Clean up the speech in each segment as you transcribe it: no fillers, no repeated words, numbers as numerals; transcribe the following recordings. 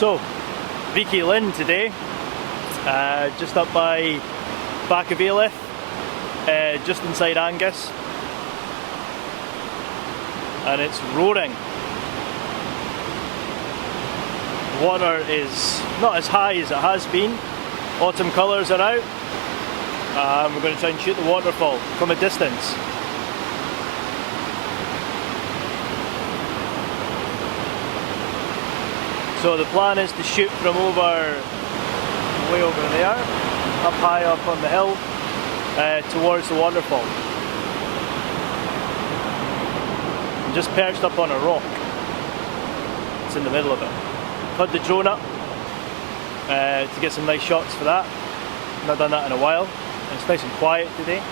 So, Reekie Linn today, just up by back of Ailith, just inside Angus, and it's roaring. Water is not as high as it has been. Autumn colours are out. We're going to try and shoot the waterfall from a distance. So the plan is to shoot from way over there, up high up on the hill, towards the waterfall. I'm just perched up on a rock. It's in the middle of it. Put the drone up to get some nice shots for that. Not done that in a while. It's nice and quiet today.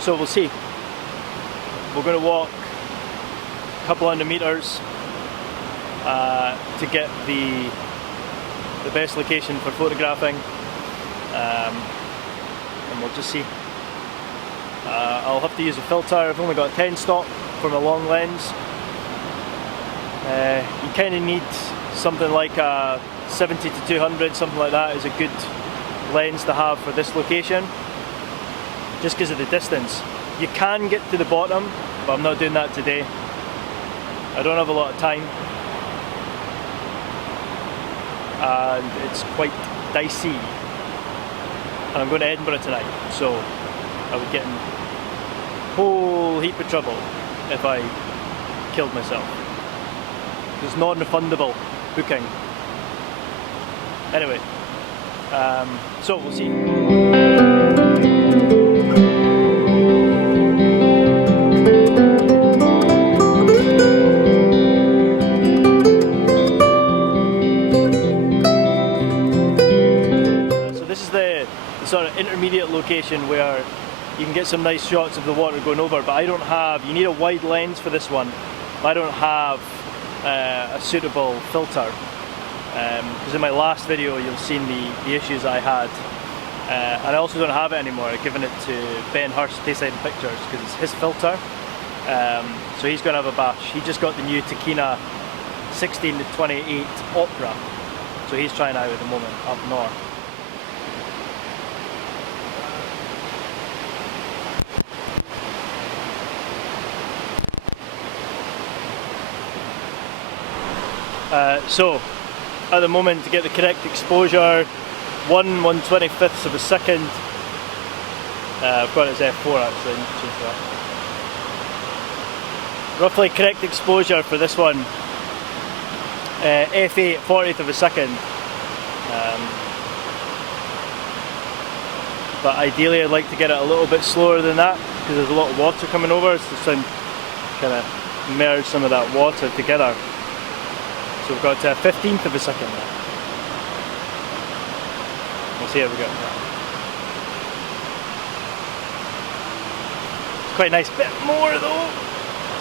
So we'll see. We're going to walk a couple hundred meters to get the best location for photographing, and we'll just see. I'll have to use a filter. I've only got a 10 stop for my long lens. You kind of need something like a 70 to 200, something like that is a good lens to have for this location, just because of the distance. You can get to the bottom, but I'm not doing that today. I don't have a lot of time, and it's quite dicey, and I'm going to Edinburgh tonight, so I would get in a whole heap of trouble if I killed myself. It's non-refundable booking. Anyway, so we'll see. So this is the sort of intermediate location where you can get some nice shots of the water going over, but I don't have, you need a wide lens for this one. I don't have a suitable filter, because in my last video you'll seen the issues I had, and I also don't have it anymore. I've given it to Ben Hurst, Tayside Pictures, because it's his filter, so he's going to have a bash. He just got the new Takina 16 to 28 Opera, so he's trying out at the moment up north. So at the moment, to get the correct exposure, 1/125th of a second. I've got it as f4 actually, change that. Roughly correct exposure for this one, f8 40th of a second. But ideally I'd like to get it a little bit slower than that, because there's a lot of water coming over, so to kind of merge some of that water together. So we've got 15th of a second now. We'll see how we go. It's quite a nice bit more though.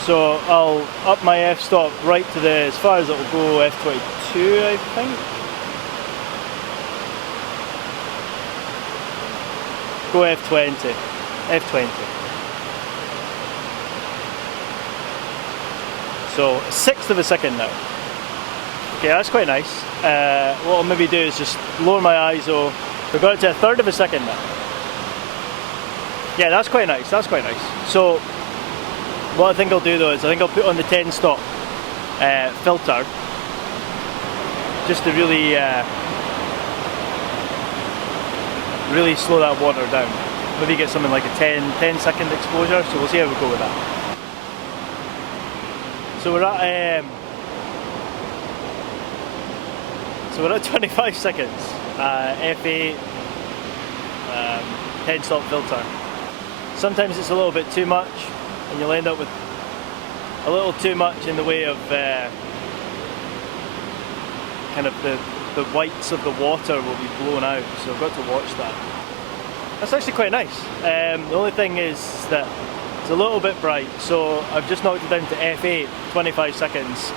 So I'll up my f-stop right to as far as it will go, f22 I think. Go f20. f20. So 1/6 of a second now. Okay, that's quite nice. What I'll maybe do is just lower my ISO. We've got it to 1/3 of a second now. Yeah, that's quite nice, that's quite nice. So, what I think I'll do though is I think I'll put on the 10 stop filter, just to really really slow that water down. Maybe get something like a 10 second exposure, so we'll see how we go with that. So we're at 25 seconds, f8, 10 stop filter. Sometimes it's a little bit too much, and you'll end up with a little too much in the way of kind of the whites of the water will be blown out, so I've got to watch that. That's actually quite nice. The only thing is that it's a little bit bright, so I've just knocked it down to f8, 25 seconds.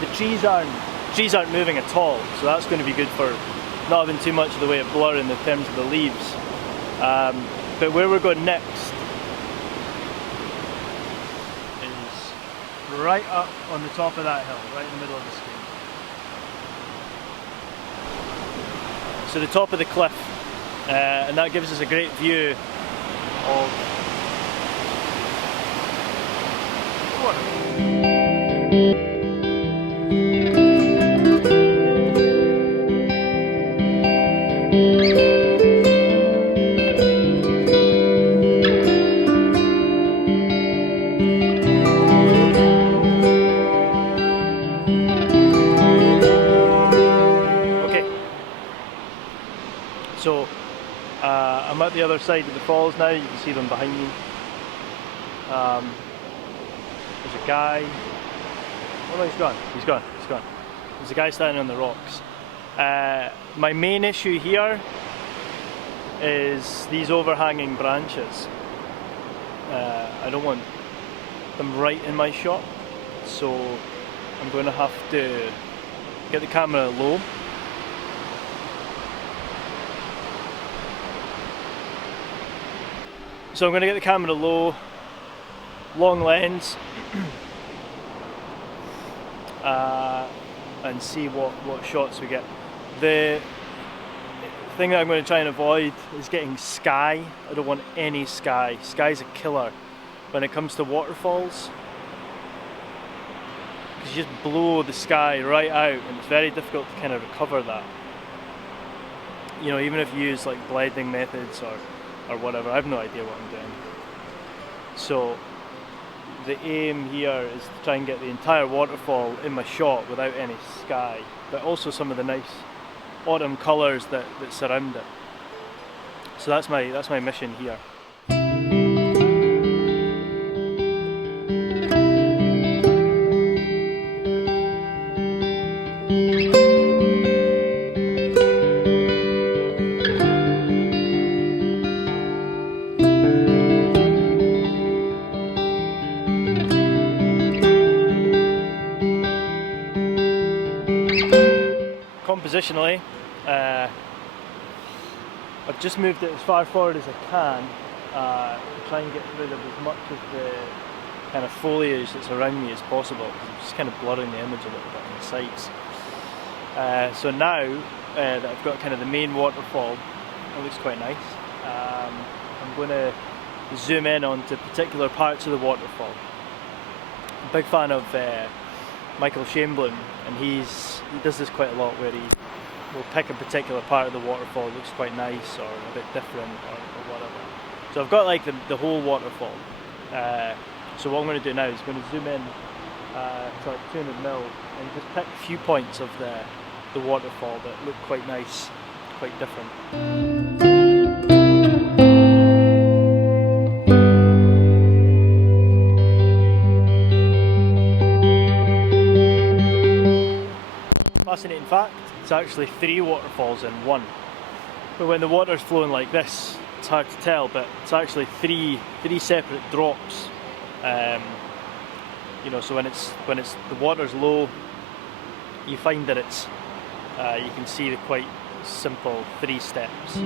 The trees aren't moving at all, so that's going to be good for not having too much of the way of blur in the terms of the leaves. But where we're going next is right up on the top of that hill, right in the middle of the screen. So the top of the cliff, and that gives us a great view of the water. So I'm at the other side of the falls now. You can see them behind me. There's a guy. Oh no, he's gone. He's gone. He's gone. There's a guy standing on the rocks. My main issue here is these overhanging branches. I don't want them right in my shot, so I'm going to have to get the camera low. So I'm going to get the camera low, long lens, and see what shots we get. The thing that I'm going to try and avoid is getting sky. I don't want any sky. Sky's a killer when it comes to waterfalls, because you just blow the sky right out and it's very difficult to kind of recover that. You know, even if you use like blending methods or whatever, I have no idea what I'm doing. So the aim here is to try and get the entire waterfall in my shot without any sky, but also some of the nice autumn colours that surround it. So that's my mission here. Compositionally, I've just moved it as far forward as I can to try and get rid of as much of the kind of foliage that's around me as possible, because it's just kind of blurring the image a little bit on the sides. So now that I've got kind of the main waterfall, it looks quite nice. I'm going to zoom in onto particular parts of the waterfall. I'm a big fan of Michael Chamberlain, and he does this quite a lot, where he will pick a particular part of the waterfall that looks quite nice or a bit different or whatever. So I've got like the whole waterfall. So what I'm going to do now is going to zoom in to like 200mm and just pick a few points of the waterfall that look quite nice, quite different. Fascinating fact, it's actually 3 waterfalls in one. But when the water's flowing like this, it's hard to tell, but it's actually three separate drops. You know, so when the water's low, you find that it's you can see the quite simple 3 steps.